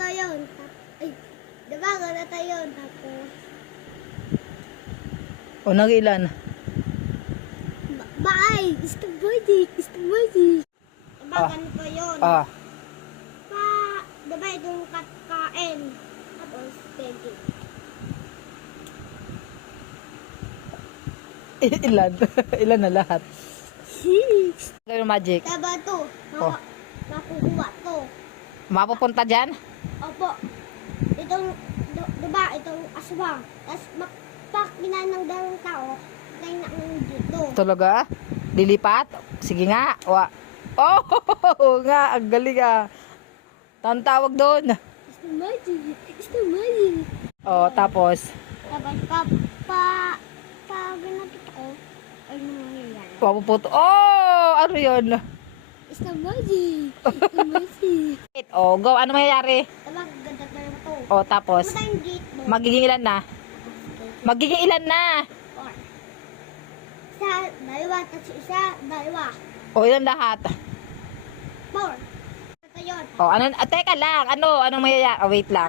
ganito yun. Ay, diba ganito yun. Tapos, O, nag-ilan? bye! Stop magic! Stop magic! Diba Ah. ganito yun. Ah, Diba itong kain. Tapos, pegi. ilan? Ilan na lahat? Six! Gawin mo magic. Diba to? Oh. Makukuha to. Mapupunta dyan? Opo. Itong, diba, itong aswang. Tapos, pag ginanang dalawang tao, tayo na ng dito. Talaga? Lilipat? Sige nga. Oh, nga. Ang galing ah. Ang tawag doon. It's the magic. It's the magic. Oh, tapos, Tapos, ganito ko, ay nangyayari. mapupunta. Oh, ano yun? It's the magic. It's the magic. Oh, go. Ano mangyayari? Diba, ganda talaga to. Oh, tapos, Ano tayong gate mo? magiging ilan na? Magiging ilan na? Or, isa, dalawa, tapos isa, dalawa. O, ilan lahat? Four. Ito yun. O, ano, teka lang. Anong mangyayari? Oh, wait lang.